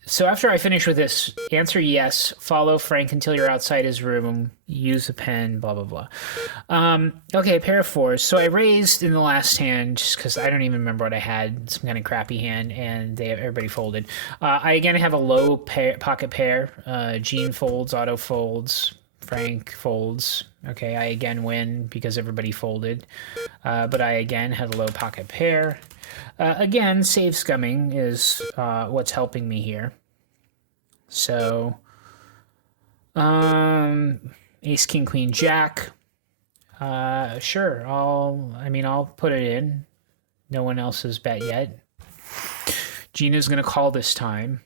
so after I finish with this, answer yes, follow Frank until you're outside his room, use a pen, blah, blah, blah. Okay, pair of 4s. So I raised in the last hand just because I don't even remember what I had, some kind of crappy hand, and everybody folded. I again have a low pocket pair. Gene folds, auto folds, Frank folds. Okay, I again win because everybody folded. But I again have a low pocket pair. Again, save scumming is what's helping me here. So, ace, king, queen, jack. Sure, I'll put it in. No one else has bet yet. Gina's going to call this time.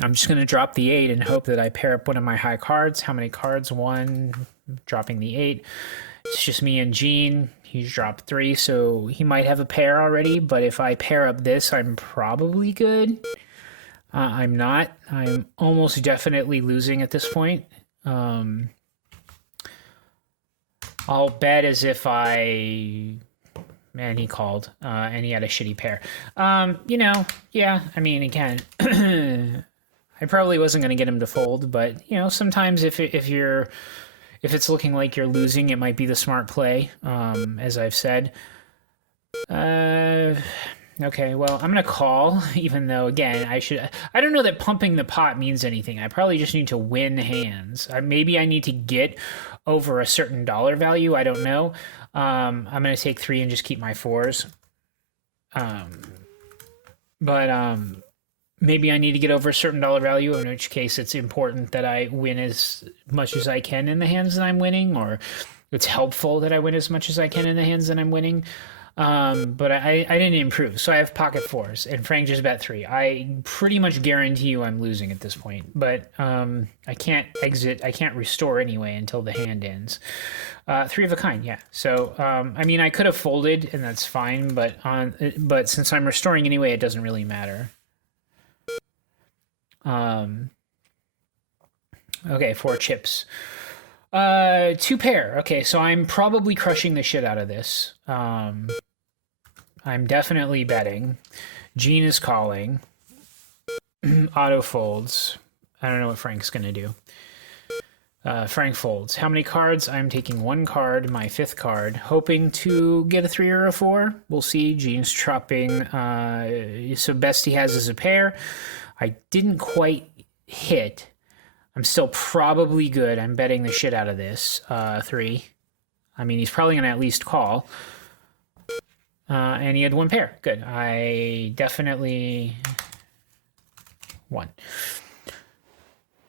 I'm just going to drop the 8 and hope that I pair up one of my high cards. How many cards? 1. Dropping the 8. It's just me and Gene. He's dropped 3, so he might have a pair already, but if I pair up this, I'm probably good. I'm not. I'm almost definitely losing at this point. I'll bet as if I and he called, and he had a shitty pair. Yeah, I mean, again, I probably wasn't going to get him to fold, but, sometimes if it's looking like you're losing, it might be the smart play, as I've said. Okay, well, I'm going to call, even though, again, I don't know that pumping the pot means anything. I probably just need to win hands. Maybe I need to get over a certain dollar value. I don't know. I'm going to take 3 and just keep my 4s. But maybe I need to get over a certain dollar value, in which case it's important that I win as much as I can in the hands that I'm winning, or it's helpful that I win as much as I can in the hands that I'm winning. But I didn't improve, so I have pocket 4s, and Frank just bet 3. I pretty much guarantee you I'm losing at this point, but I can't exit, I can't restore anyway until the hand ends. 3 of a kind, yeah. So, I mean, I could have folded, and that's fine, but since I'm restoring anyway, it doesn't really matter. Okay, 4 chips. 2 pair. Okay, so I'm probably crushing the shit out of this. I'm definitely betting. Gene is calling. Auto folds. I don't know what Frank's going to do. Frank folds. How many cards? I'm taking 1 card, my 5th card, hoping to get a 3 or a 4. We'll see. Gene's chopping. So best he has is a pair. I didn't quite hit. I'm still probably good. I'm betting the shit out of this. 3. I mean, he's probably going to at least call. And he had 1 pair. Good. I definitely won.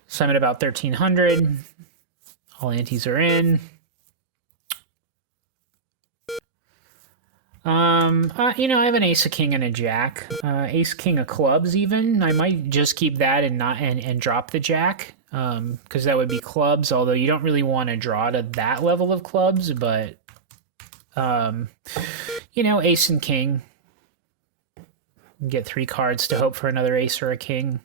So I'm at about 1,300. All antes are in. I have an ace, a king, and a jack. Ace, king of clubs, even. I might just keep that and drop the jack. Because that would be clubs, although you don't really want to draw to that level of clubs, but, ace and king. Get 3 cards to hope for another ace or a king.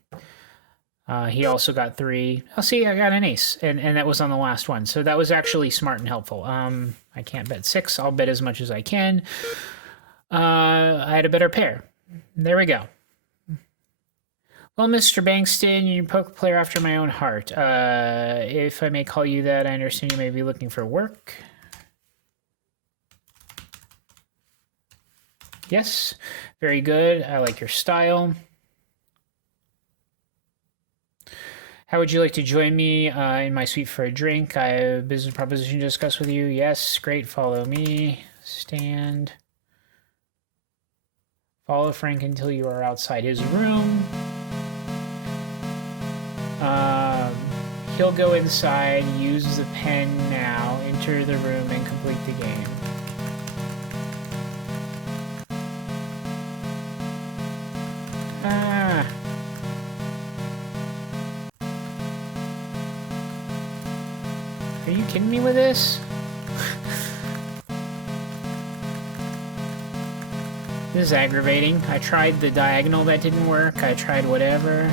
He also got 3. Oh, see, I got an ace, and that was on the last one, so that was actually smart and helpful. I can't bet 6. I'll bet as much as I can. I had a better pair. There we go. Well, Mr. Bankston, you're a poker player after my own heart. If I may call you that, I understand you may be looking for work. Yes, very good. I like your style. How would you like to join me in my suite for a drink? I have a business proposition to discuss with you. Yes, great. Follow me. Stand. Follow Frank until you are outside his room. He'll go inside, use the pen now, enter the room, and complete the game. Are you kidding me with this? This is aggravating. I tried the diagonal, that didn't work. I tried whatever.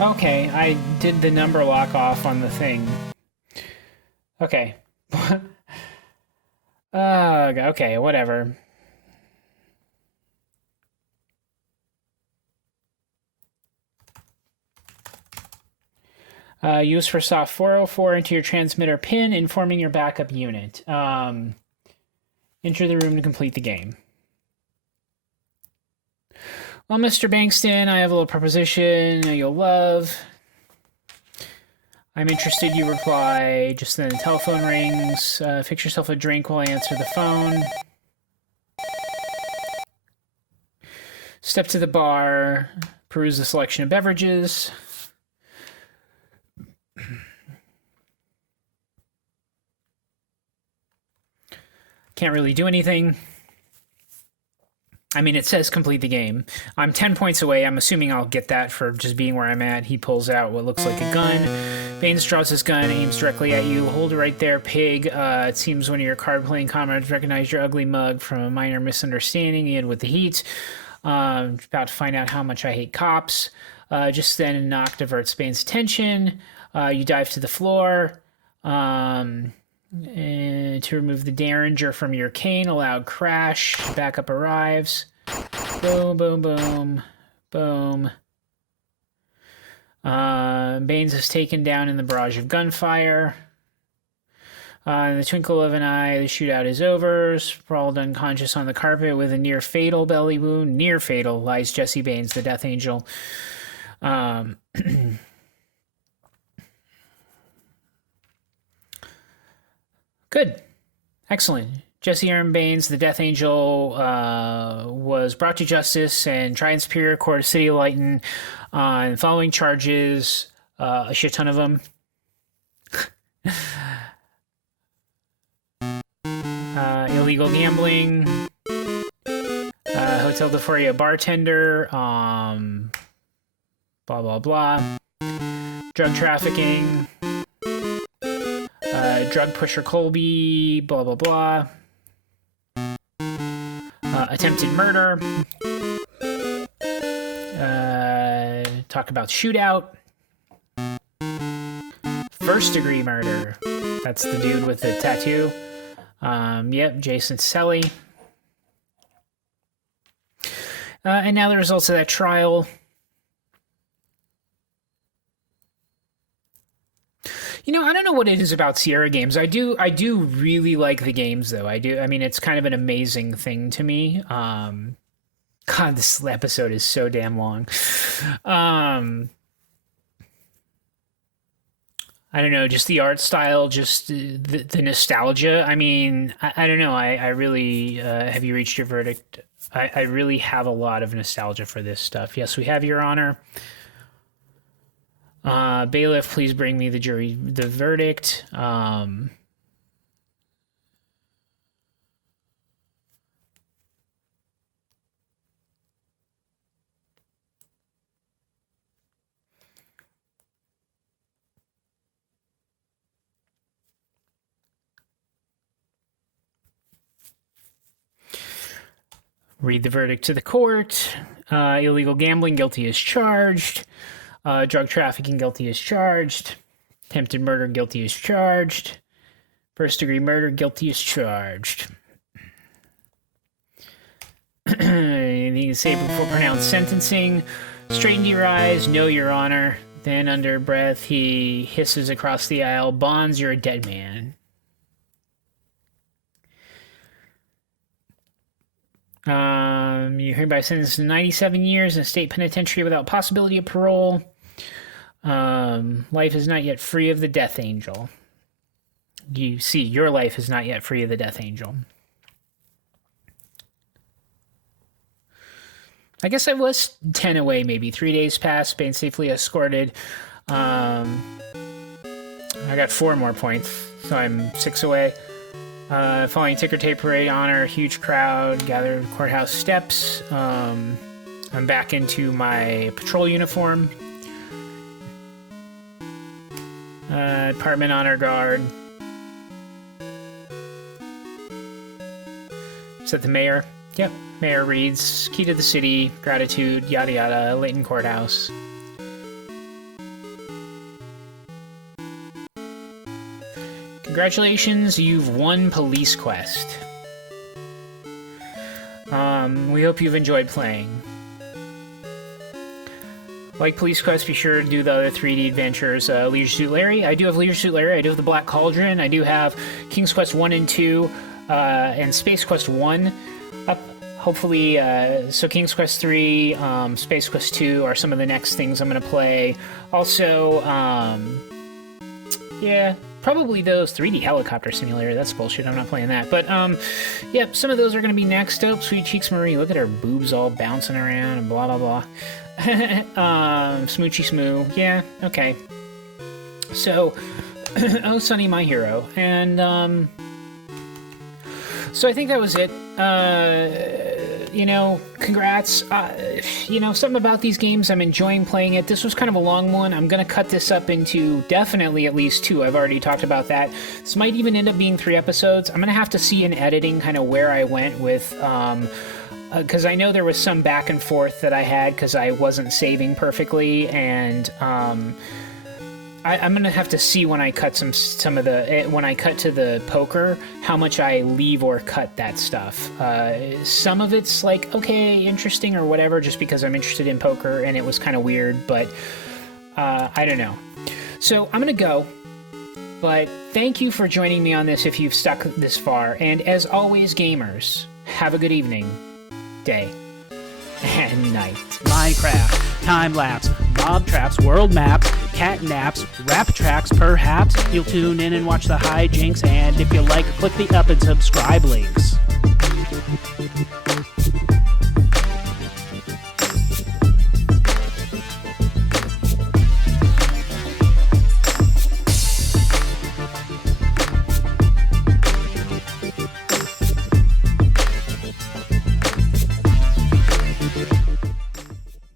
Okay, I did the number lock off on the thing. Okay. Okay, whatever. Use for soft 404 into your transmitter pin, informing your backup unit. Enter the room to complete the game. Well, Mr. Bankston, I have a little proposition you'll love. I'm interested, you reply. Just then the telephone rings. Fix yourself a drink while I answer the phone. Step to the bar. Peruse the selection of beverages. Can't really do anything. I mean, it says complete the game. I'm 10 points away. I'm assuming I'll get that for just being where I'm at. He pulls out what looks like a gun. Baines draws his gun, aims directly at you. Hold it right there, pig. It seems one of your card-playing comrades recognized your ugly mug from a minor misunderstanding. He had with the heat. About to find out how much I hate cops. Just then a knock diverts Baines' attention. You dive to the floor. to remove the Derringer from your cane. A loud crash. Backup arrives. Boom, boom, boom. Boom. Baines is taken down in the barrage of gunfire. In the twinkle of an eye, the shootout is over. Sprawled unconscious on the carpet with a near-fatal belly wound. Near-fatal lies Jesse Baines, the Death Angel. Good. Excellent. Jesse Aaron Baines, the Death Angel, was brought to justice and tried in Superior Court of City of Lighton on following charges, a shit ton of them. Illegal gambling, Hotel Euphoria bartender, blah, blah, blah, drug trafficking, drug pusher Colby, blah, blah, blah, attempted murder, talk about shootout, first-degree murder, that's the dude with the tattoo. Yep, Jason Selly. And now the results of that trial. You know, I don't know what it is about Sierra games. I do really like the games, though. I mean, it's kind of an amazing thing to me. God, this episode is so damn long. I don't know, just the art style, just the nostalgia. I mean, I don't know. I really, have you reached your verdict? I really have a lot of nostalgia for this stuff. Yes, we have, Your Honor. Bailiff, please bring me the verdict. Read the verdict to the court. Illegal gambling, guilty as charged. Drug trafficking, guilty as charged. Attempted murder, guilty as charged. First-degree murder, guilty as charged. Anything to say before pronounced sentencing? Straighten your eyes. No, Your Honor. Then, under breath, he hisses across the aisle. Bonds, you're a dead man. You're hereby sentenced to 97 years in a state penitentiary without possibility of parole. Life is not yet free of the Death Angel. You see, your life is not yet free of the Death Angel. I guess I was 10 away, maybe. 3 days passed, Baines safely escorted. I got 4 more points, so I'm 6 away. Following ticker tape parade, honor, huge crowd gathered courthouse steps. I'm back into my patrol uniform. Department honor guard. Is that the mayor? Yep. Mayor reads, key to the city, gratitude, yada yada, Layton Courthouse. Congratulations, you've won Police Quest. We hope you've enjoyed playing. Like Police Quest, be sure to do the other 3D adventures. Leisure Suit Larry. I do have Leisure Suit Larry. I do have the Black Cauldron. I do have King's Quest 1 and 2 and Space Quest 1 up. Hopefully, so King's Quest 3, Space Quest 2 are some of the next things I'm going to play. Also, yeah, probably those 3D Helicopter Simulator. That's bullshit. I'm not playing that. But, yeah, some of those are going to be next up. Sweet Cheeks Marie. Look at her boobs all bouncing around and blah, blah, blah. Smoochy Smoo. Yeah, okay. So, Oh Sunny, My Hero. And, so I think that was it. You know, congrats. You know, something about these games, I'm enjoying playing it. This was kind of a long one. I'm going to cut this up into definitely at least 2. I've already talked about that. This might even end up being 3 episodes. I'm going to have to see in editing kind of where I went with, because I know there was some back and forth that I had because I wasn't saving perfectly, and I'm gonna have to see when I cut some of the when I cut to the poker how much I leave or cut that stuff. Some of it's like okay, interesting or whatever, just because I'm interested in poker and it was kind of weird, but I don't know. So I'm gonna go. But thank you for joining me on this if you've stuck this far. And as always, gamers, have a good evening, day, and night. Minecraft, time-lapse, mob traps, world maps, cat naps, rap tracks, perhaps. You'll tune in and watch the hijinks, and if you like, click the up and subscribe links.